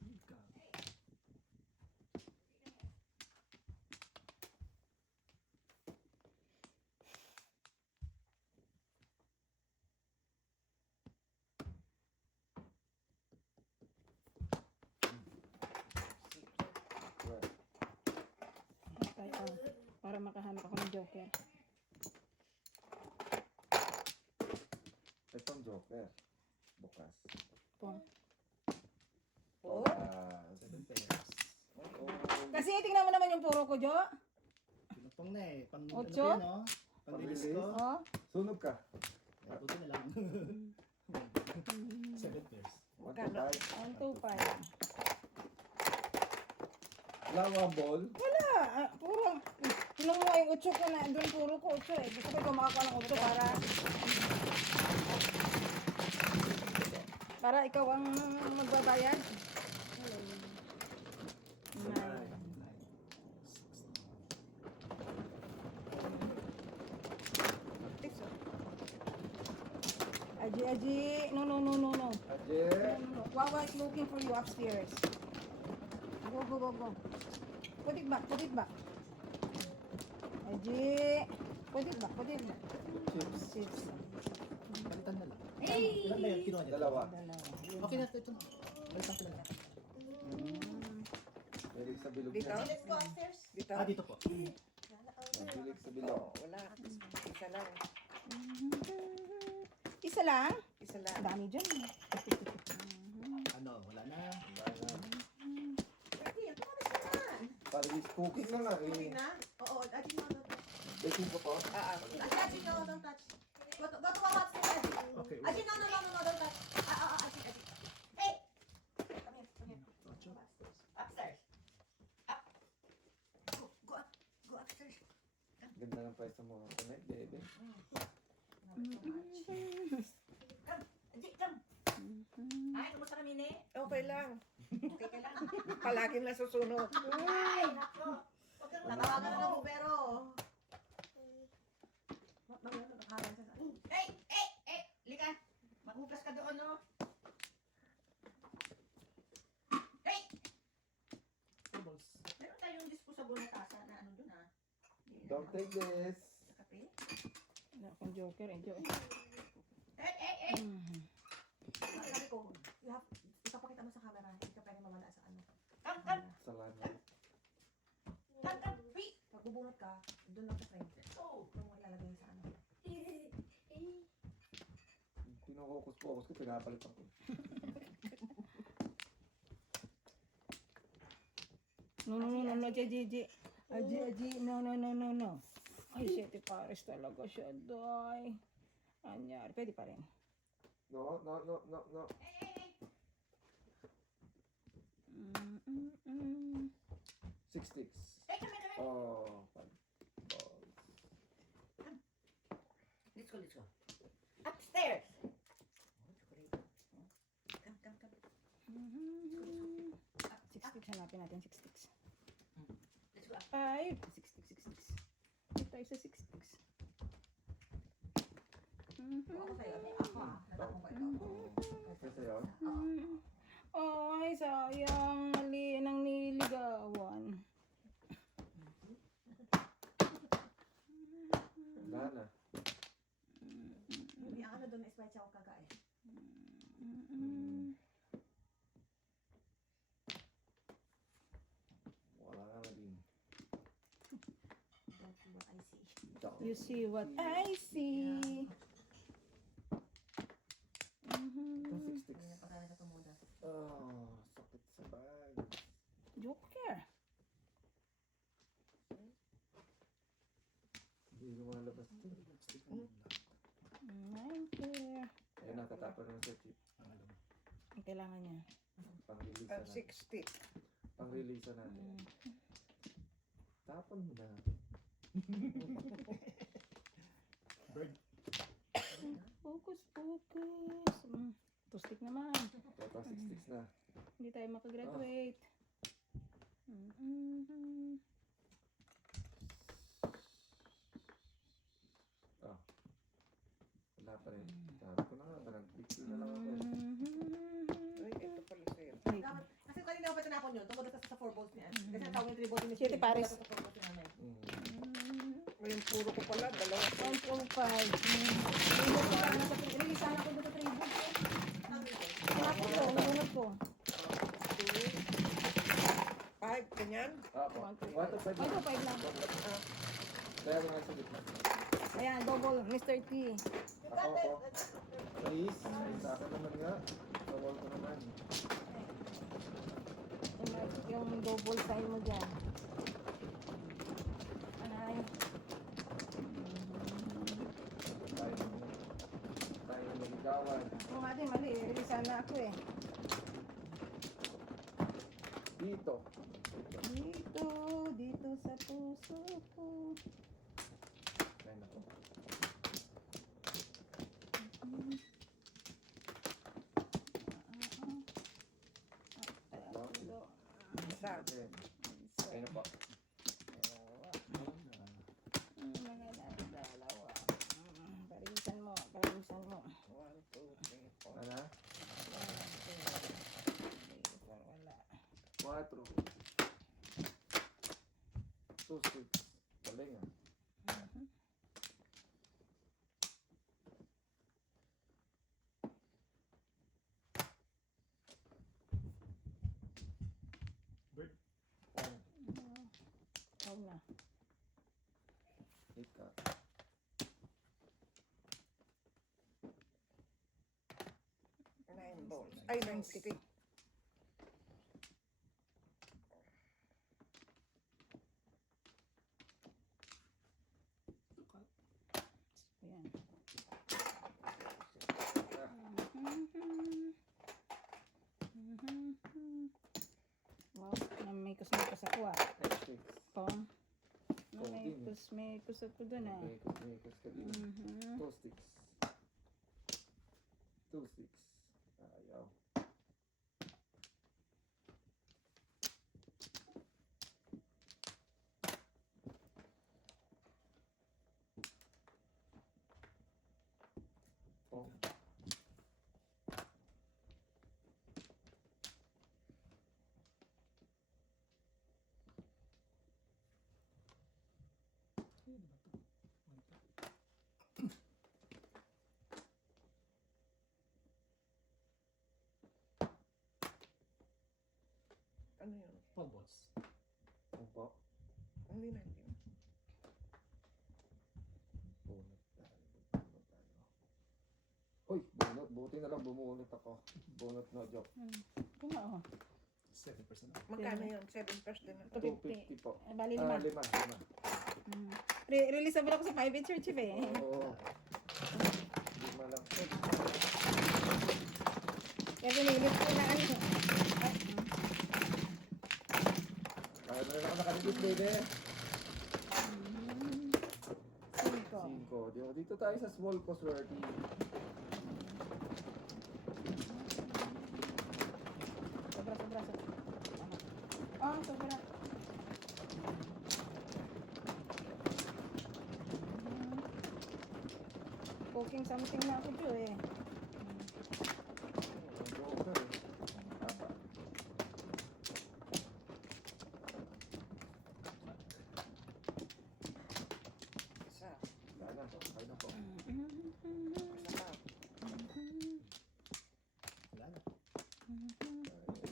Eight ka. Well, Tayo, para makahanap ako ng joker. itong joker. Bukas. Pong. Oh. Bukas. 7 pairs. Oh. Kasi tingnan mo naman yung puro ko, Jo. Pinapong na eh. Pang, ano Ocho? ko yun, no? Pang-release ko. Oh. Sunog ka. Ay, buti na lang. 7 pairs. 1 to 1, 2, 5. 5. Lawa ball. Wala. Puro. Tingnan mo yung 8 ko na. Doon puro ko 8 eh. Gusto ko ikaw makakuha ng 8 para ikaw ang magbabayad. 9. Aji. No. Aje. Wawa is looking for you upstairs. Go. Put it back. Aji. Put it back. Chips. Chips. Palitan na lang. Ilan ba yan? Kinuha niya? Dalawa. Okay na, ito na. Palitan ko lang. Bilig sa bilog Dito? niya. Let's go upstairs. Dito? Dito po. Bilig sa bilog. Oh, wala. Isa lang. Isa lang? Isa lang. Ang dami dyan. Ano, wala na. Pwede yan. Tumalis ka naman. Parang cooking na nga Okay eh. na? Oo, Aji, no, don't touch. Baking ko pa. Aji, no, don't touch. Go to mama upstairs, Aji. Okay. Aji, no, don't touch. Aji. Hey! Come here. Ocho. Upstairs. Up. Go upstairs. Ganda ng pwesto mo tonight, baby. Aji, come. Ay, kumusta kami, ne? Okay lang. Okay ka lang. Palaging nasusunod. Ay, nako. Tatawagan na ng bumbero. Nakaharang siya sa... Lika! Maghugas ka doon, no? Tables. Meron tayong disposable na tasa na ano doon, ah. Don't take this. Sa kape. Wala akong joker, eh. Mhm. Sabi ko, ipapakita mo sa camera. Hindi ka pwede mamala sa ano. Come! Salamat. Pag bubunot ka, doon lang sa frame. Doon mo ilalagay sa ano. Pinukokus-focus ko, pinapalitan ko. No, Aji, no. Ay, siyete pares talaga siya, day. Anyari, pwede pa rin. No. Mm. 6 sticks. Hey, come here. Oh, 5 balls. Let's go. Upstairs! Come. Mhm. 6 sticks, hanapin natin 6 sticks. Let's go. 5, 6 sticks. Dito tayo sa 6 sticks. Ako sa'yo. Ako natapong ko ito. Kasi yun. Ay, sayang. Mali ng niligawan. Wala na. Hindi, ang ano doon is may chow kaga eh. Wala na din. Don't see what I see. You see what I see. Ito 6 sticks. Hindi na pa talaga tumudas. Oh, sakit sa bag. Joker. Hindi lumalabas ito. Joker. Ayun, nakatapon naman sa chip. Ang kailangan niya. Pang-release na natin. 60. Pang-release na natin. Tapon mo na. Bird. Focus. 2 stick naman. Ito, 6 sticks na. Hindi tayo makagraduate. Oh. Wala pa rin. Sabi ko na nga, nag-pixel na lang ako. Ay, ito pala sa'yo. Dapat, kasi kanina pa tinapon yun, tungkol sa 4 balls niya. Kasi ang tawag yung 3 balls ni Miss Siete Queen, pares. tungkol sa 4 balls ni Nanay. Ngayon, puro ko pala. Dalawa. 1.05. Release sana ko doon sa 3 books. Tinapos ko, nabunod ko. 5, ganyan. Apo. 1 to 5 lang. 1.5 lang. Kaya mo nga sa gitna. Ayan, double, Mr. T. Ako. Please. Sa akin naman nga. Sa wall ko naman. Yung double sign mo dyan. Anay. Tayo naligawan. Kung nga din, mali. Release sana ako eh. Dito. Dito sa puso ko. Ay, nako. Isa. Okay. Ayun na po. Mga dalawa. Parisan mo. 1, 2, 3, 4. Ano? 4. Wala. 2 sticks. Galing ah. Bird. Ikaw na. Ika. Nine balls. Ay, 9 stick. Ayan. Wow, namikos-mikos ako ah. 4 sticks. Kung namikos-mikos ako dun ah. Makes ka din. 2 sticks. 2 sticks. Ayaw. 4 balls. Opo. Hindi na, hindi na. Bunot tayo. Bunot tayo. Uy, bunot. Buti na lang bumunot ako. Bunot no joke. Kung oo. 7% na. Magkano yun? 7% na. 250 po. Bali Ah, 5. 5. Releaseable ako sa 5 in church eh. Oo. 5 lang po. Kaya pinilit ko na ano. Kaya mo na ako nakalipit, baby. 5. 5. Dito tayo sa small ko, swerte. Sobra. Oh, sobra. Cooking something na ako dyo eh. Joker eh. Tapa. Isa. Wala na po. Kaya na po. Isa pa. Wala na.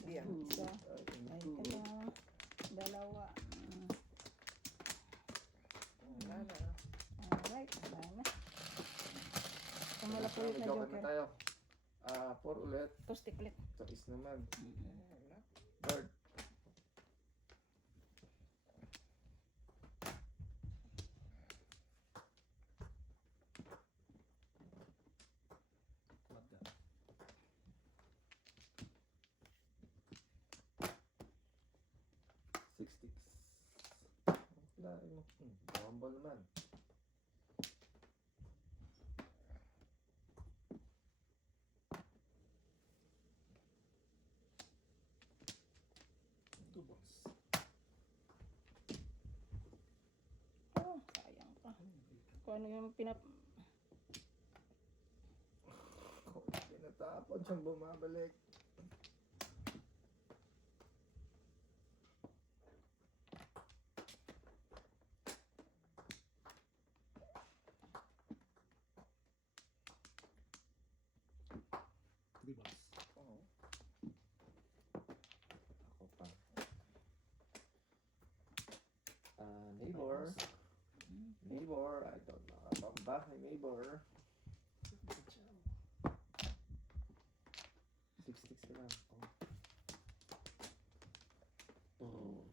Yan. Isa. Ay, Ay, two. ito. Dalawa. Wala na. Alright, wala na. Kumala po ulit na Joker na joker. tayo. 4 ulit. Toasty ulit. Sa is naman. Wala. Third. What the? Six sticks. Wala mo. Bumble naman. Two balls. Oh, sayang pa. Kung ano yung pinap... Pinatapon siyang bumabalik. Three balls. Oo. Ako pa. Neighbor. Neighbor. I don't know. Pambahay neighbor. 6 sticks ka lang. Oh.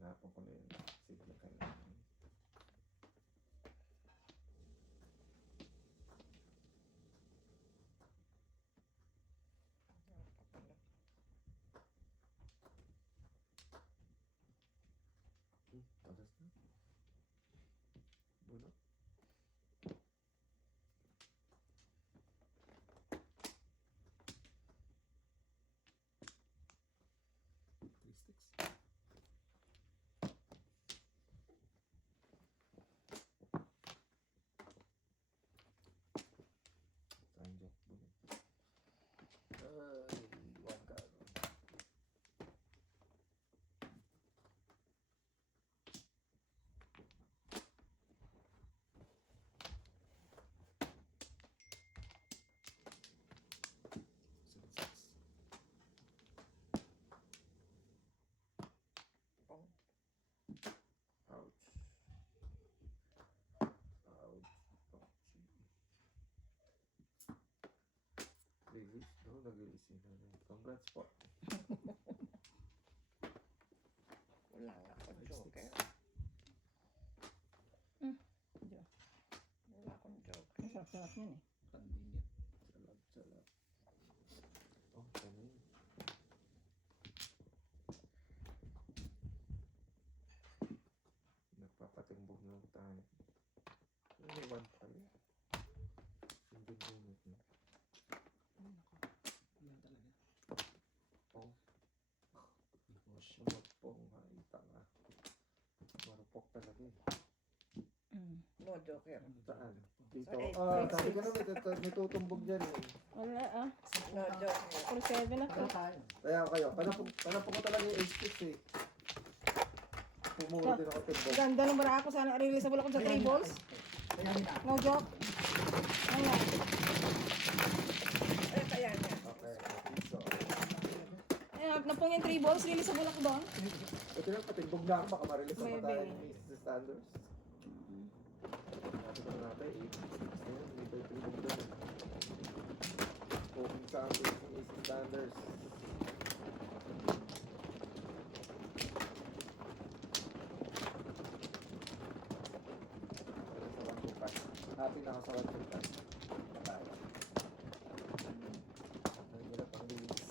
Napon ko na yun. Sige ka na. Talas na. Bunot. Three sticks. Sayang joke. Bunot. Ay, wag ka. Seven six. Ouch. Ouch. Release? No, nag-release yun. Congrats po. Wala nga akong joker. Wala akong joker. Ang sarap-sarap yun eh. Convenient. Salap. Oh, ganun. Nagpapatimbog lang tayo. May one pala. Hindi bunot na. Wala talaga. Oh, Devotion. marupok nga. Tanga. Marupok talaga eh. No joker. Saan? Sa Dito. eight. Sabi ka naman, may tutumbog dyan eh. Wala ah. No joker. 4-7 ako. Para tayo. Kaya kayo, panapok ko talaga yung H6 eh. Pumuro din ako timbog. Ganda ng bara ako. Sana releaseable ako sa 3 balls. Kaya kita. No joke. Ano? Eh, kaya niya. Okay, so. Tapos yung 3 balls, release sa bulak doon. Ito lang, patimbog na ako, baka marilis naman Maybe. tayo ni Mrs. Sanders. Natin naman natin, 86 na yun, may patimbog doon. Poking Sanders ni Mrs. Sanders. Happy na ako sa 125. Pataya. Ang hirap ang release.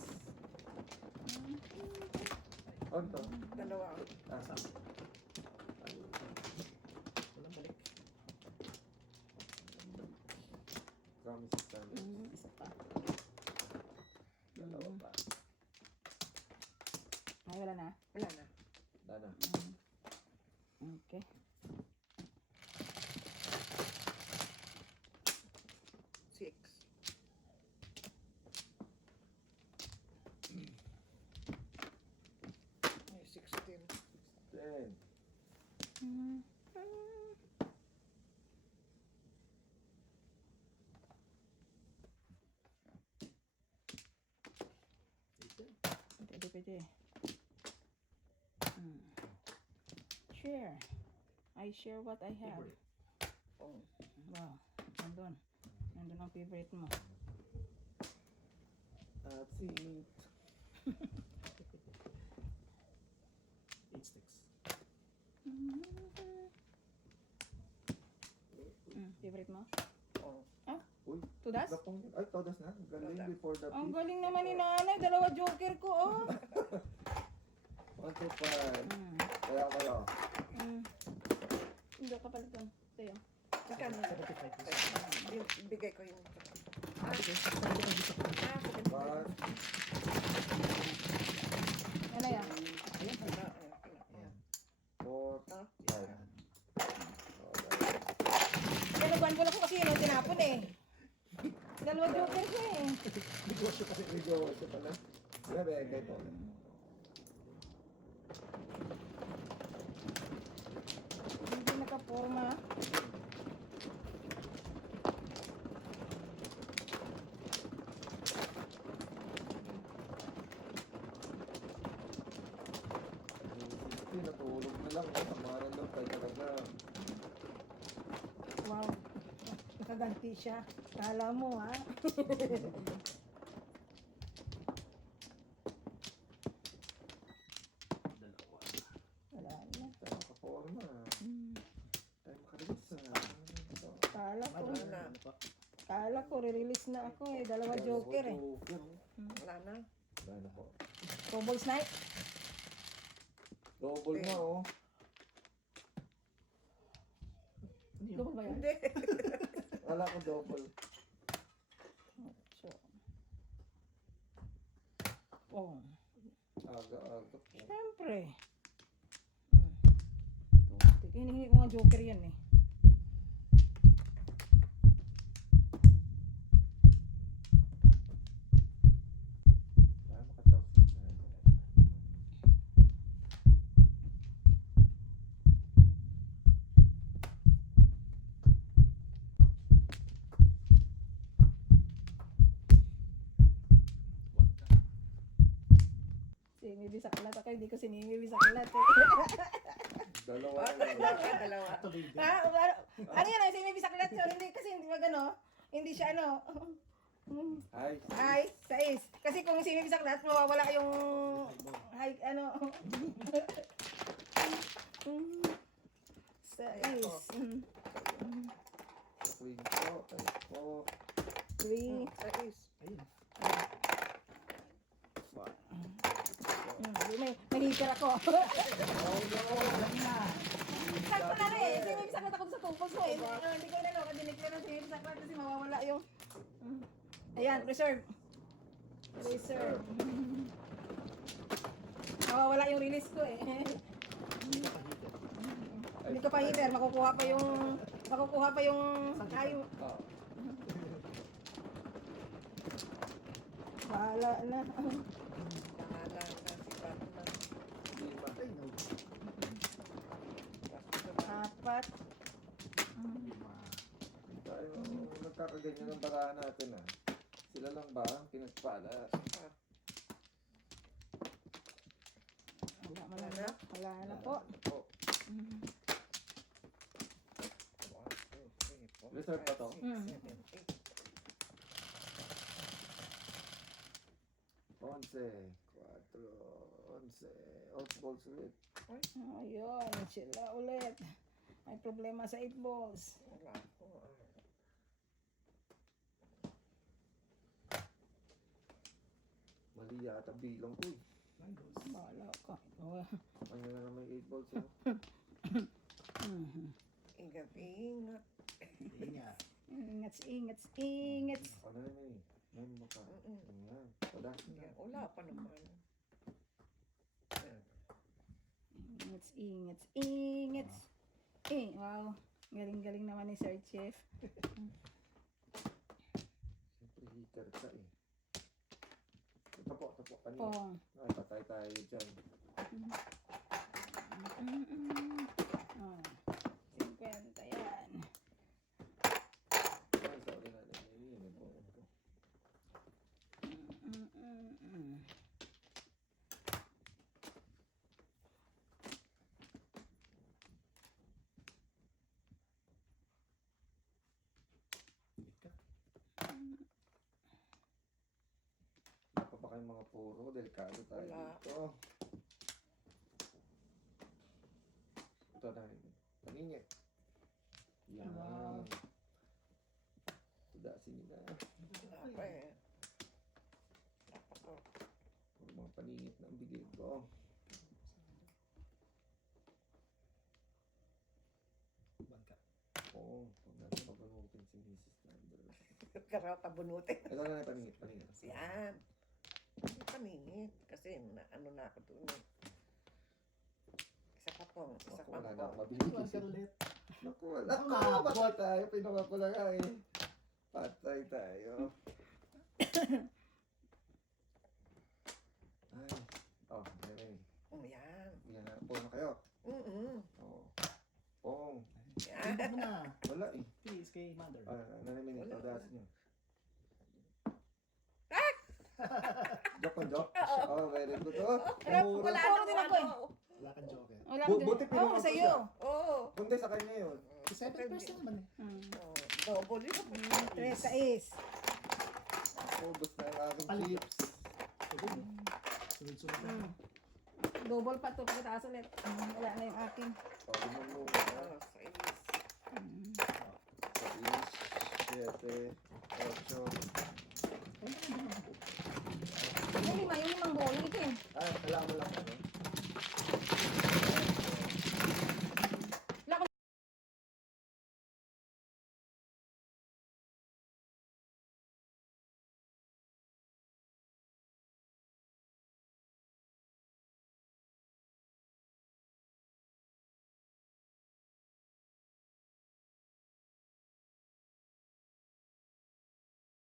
On to. Dalawa. Ah, Walang balik. promise Sanders. Isa pa. Dalawa pa. Ay, wala na. Wala na. Dana. Okay. Six. Ay, 16. 10. Pwede, pwede. Share. I share what I have. Oh. Wow. Nandun. Nandun ang favorite mo. That's it. 8 sticks. Favorite mo? Oh. Uy, Tudas? gapong. Ay, todas na. Galing Todas. before the Ang peak. galing naman ni nanay. Dalawa joker ko, oh. 1, 2, 5. Kaya kayo. Hindi ka pala doon. Sa'yo. Magkano? 75 pesos. Bigay ko yung... Ah, One, 75. Ano yan? Ayan, ayan. 4, Ah. 5. Kalaban ko lang ko kasi yun ang tinapon eh. Dalawa joker ko eh. Negosyo kasi. Negosyo pala. Grabe, kay po. Hindi nakaporma. Natulog na lang. Samaran lang tayo talaga. Wow. Nakaganti siya. Kala mo ha. Dalawa. Wala na. Tayo makaporma. Tayo makarilis na. Kala ko. Wala na. Ano pa? Kala ko re-release na ako eh. Dalawa joker eh. Joker. Wala na. Ano po? Cowboy snipe. Double na oh. Ano yun? Double ba yan? Hindi. Wala ko double. So. Oh. Aga-aga po. Siyempre. Hinihingi ko nga joker yan eh. Kaya makachopstick na. Sinimi saklat ako. Hindi ko sinimi saklat eh. Dalawa na lang. Dalawa. Ito, baby. Ano yan? Sinimi saklat yun. Hindi kasi hindi mag ano. Hindi siya ano. Ay, Ay, sais. Kasi kung sinimi saklat, mawawala yung ay ano. Sais. queen po. Ay po. 3. Sais. Ayun. May hitter ako. Sakto na rin. Sinimi saklat ako sa tupos mo eh. Hindi ko na ano. Dinikla ng sinimi saklat kasi mawawala yung... Ayan, reserve. Reserve. Mawawala yung release ko eh. Hindi ko pa hitter. Makukuha pa yung... Ay, Ah, bahala na. Pangalan na si Batman. lima. Ay, no. Apat. Tayo, nagkakaganyan ng barahan natin ah. Sila lang ba ang pinagpala? na. Wala na po. Po. Mm. Reserve pa to? Mm. 11, 4, 11. Out balls ulit. Ayun, sila ulit. May problema sa 8 balls. Wala po. Mali yata bilang ko eh. Bahala ka. Oh. Ano na naman 8 balls oh. Mhm. Ingat-ingat. Ingat. Ingat, ingat. Ano na eh. Ano mo ka? Ayan. Wala. Wala pa naman. Ingat, ingat. Wow. Galing-galing naman ni Sir Chief. Siyempre hitter ka eh. Tapo. Kanina. Pong. Ay, patay tayo dyan. Oh. 50 yan. Ay, sorry na lang. Yun po. Wala pa kayong mga puro. Delikado tayo Wala. dito. Ito na rin. Paningit. Yan. Wow. Tudasin nila. Wala pa eh. Dapat ko. Puro mga paningit na ang bigay ko. Bangka. Oo. Huwag natin pagbanutin si Mrs. Sanders. Karata bunutin. Ito na lang paningit. Yan. Hindi paningit. Kasi ano na ako doon eh. Isa pa po. Isa Ako, pa wala po. na akong mabili. Bangka ulit. Naku, wala. Naku, patay tayo. Pinuha ko lang nga eh. Patay tayo. Ay. Oh, yan. Yan. Yan na. Puno na kayo. Oo. Oo. Yan. Ano na? Wala eh. Please, kay Mother. Nanamin ito. Wala. Das nyo. Joke on joke? Oh, very good. Oh, Wala mura. Ako din ako eh. Wala kang joke eh. Wala Buti ko. pinuha ko Sa'yo. siya. Oo. Kundi sa kanya yun. 7 person naman eh. Oh, double yun. 3 sa is. Ubus na yung aking Palit. chips. Sunod eh. Sunod-sunod na. Double pa ito pagkataas ulit. Wala na yung akin. Sabi mo mo. Oh, sa ilis. 6, 7, 8. Yung 5, yung 5 bowl. Ito eh. Ay, kailangan mo lang ano.